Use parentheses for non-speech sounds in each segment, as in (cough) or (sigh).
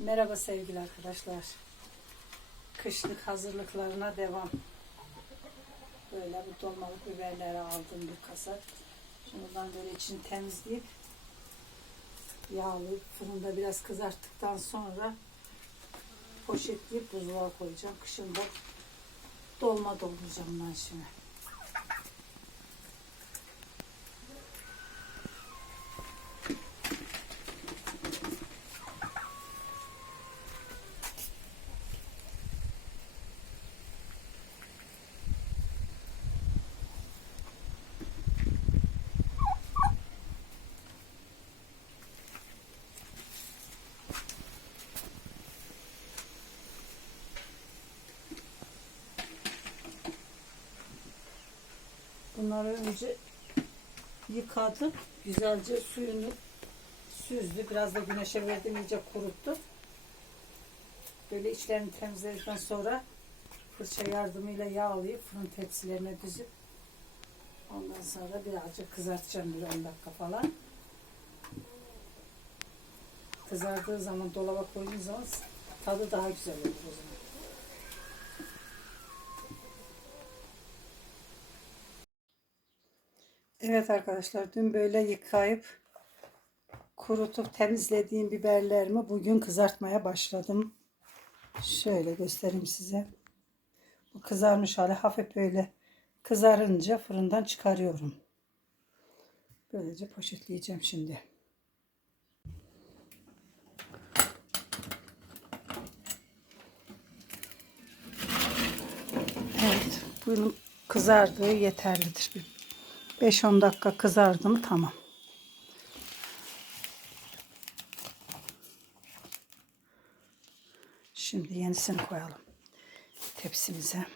Merhaba sevgili arkadaşlar. Kışlık hazırlıklarına devam. Böyle bu dolmalık biberleri aldım bir kasa. Şundan böyle içini temizleyip yağlayıp fırında biraz kızarttıktan sonra poşetleyip buzluğa koyacağım. Kışında dolma dolduracağım ben şimdi. Bunları önce yıkadım. Güzelce suyunu süzdü. Biraz da güneşe verdim iyice kuruttu. Böyle içlerini temizledikten sonra fırça yardımıyla yağlayıp fırın tepsilerine düzüp ondan sonra birazcık kızartacağım bir 10 dakika falan. Kızardığı zaman dolaba koyduğunuz zaman tadı daha güzel olur o zaman. Evet arkadaşlar dün böyle yıkayıp kurutup temizlediğim biberlerimi bugün kızartmaya başladım. Şöyle göstereyim size. Bu kızarmış hali hafif böyle kızarınca fırından çıkarıyorum. Böylece poşetleyeceğim şimdi. Evet, bunun kızardığı yeterlidir. Bir 5-10 dakika kızardı mı tamam. Şimdi yenisini koyalım tepsimize.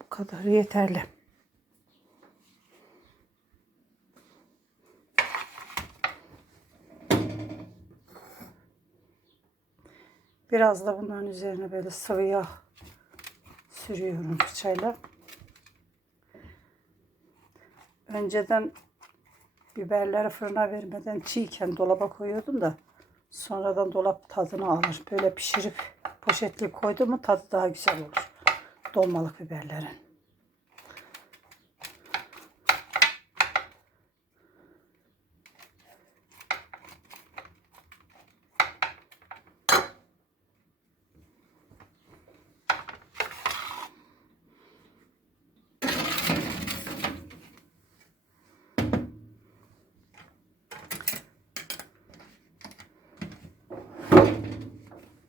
Bu kadar yeterli. Biraz da bunların üzerine böyle sıvı yağ sürüyorum fırçayla. Önceden biberleri fırına vermeden çiğken dolaba koyuyordum da sonradan dolap tadını alır. Böyle pişirip poşetli koydum mu tadı daha güzel olur. Dolmalık biberlerin.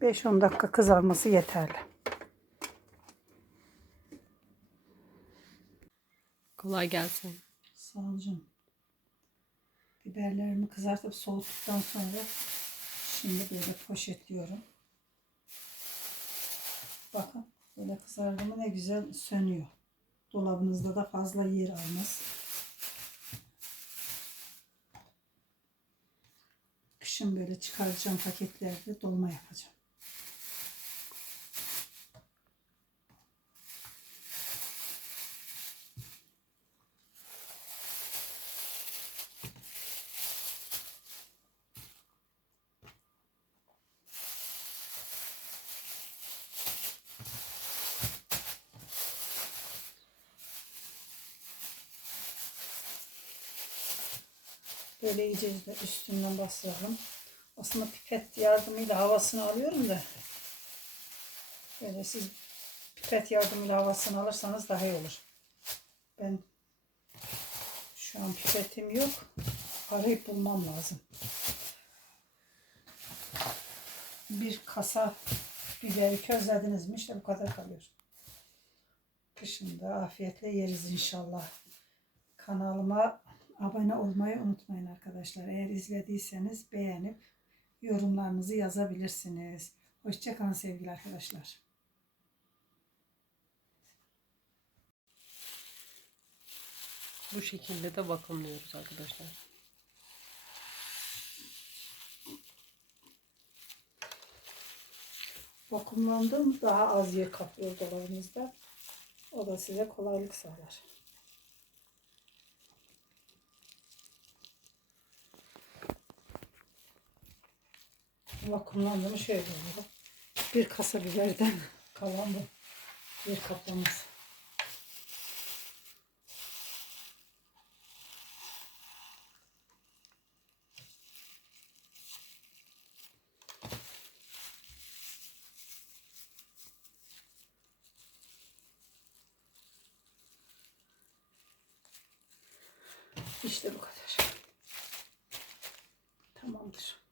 Beş on dakika kızarması yeterli. Kolay gelsin. Sağ ol canım. Biberlerimi kızartıp soğuttuktan sonra şimdi böyle poşetliyorum. Bakın böyle kızardı mı ne güzel sönüyor. Dolabınızda da fazla yer almaz. Kışın böyle çıkaracağım paketlerde dolma yapacağım. Böyle iyice de üstünden bastıralım. Aslında pipet yardımıyla havasını alıyorum da. Böyle siz pipet yardımıyla havasını alırsanız daha iyi olur. Ben şu an pipetim yok. Arayıp bulmam lazım. Bir kasa biberi közlediniz mi işte bu kadar kalıyor. Kışında afiyetle yeriz inşallah. Kanalıma abone olmayı unutmayın arkadaşlar. Eğer izlediyseniz beğenip yorumlarınızı yazabilirsiniz. Hoşçakalın sevgili arkadaşlar. Bu şekilde de vakumluyoruz arkadaşlar. Vakumlandım daha az yer kaplıyor dolabımızda. O da size kolaylık sağlar. Vakumlandı mı şöyle oluyor. Bir kasa biberden (laughs) kalan bu. Bir kaplaması. İşte bu kadar. Tamamdır.